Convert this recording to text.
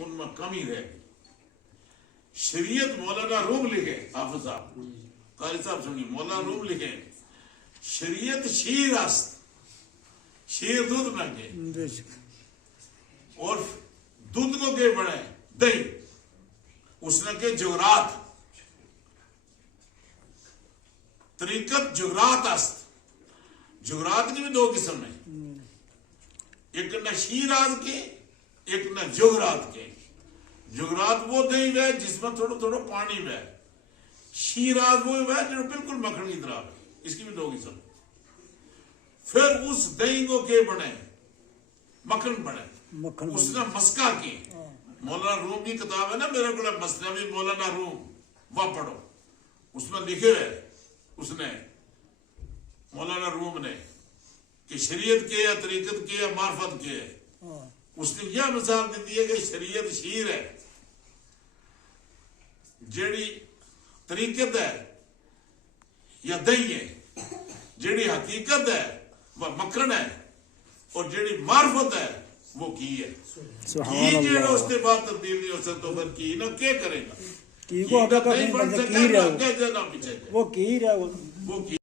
ان میں کمی رہ گئی. شریعت مولانا روم لکھے، حافظ صاحب قاری صاحب سنیے، مولانا روم لکھے شریعت شیر است، شیر دودھ نہ کے، اور دودھ کو کے بڑھے دہی، اس نے کے جغرات، طریقت جغرات است. جغرات کی بھی دو قسم ہیں، ایک نہ شیراز کے، ایک نہ جغرات کے. جغرات وہ دہی ہے جس میں تھوڑا تھوڑا پانی ہے، شیراز وہ ہے جو بالکل مکھن کی طرح ہے. اس کی بھی دو قسم. پھر اس دہی کو کے بنے مکھن بنے، اس نے مسکا کی. مولانا روم کی کتاب ہے نا میرے کو مثنوی مولانا روم، وہ پڑھو، اس میں لکھے ہے اس نے مولانا روم نے کہ شریعت کے یا طریقت کے یا معرفت کے. اس نے یہ مثال دیتی ہے کہ شریعت شیر ہے، جیڑی طریقت ہے یا دہی ہے، جیڑی حقیقت ہے وہ مکھن ہے، اور جیڑی معرفت ہے وہ کی ہے. کی جیڑا اس کے بعد تبدیل نہیں ہو سکتا، پھر کی نہ کیا کرے گا، کی کو نہیں بن سکتا، وہ کی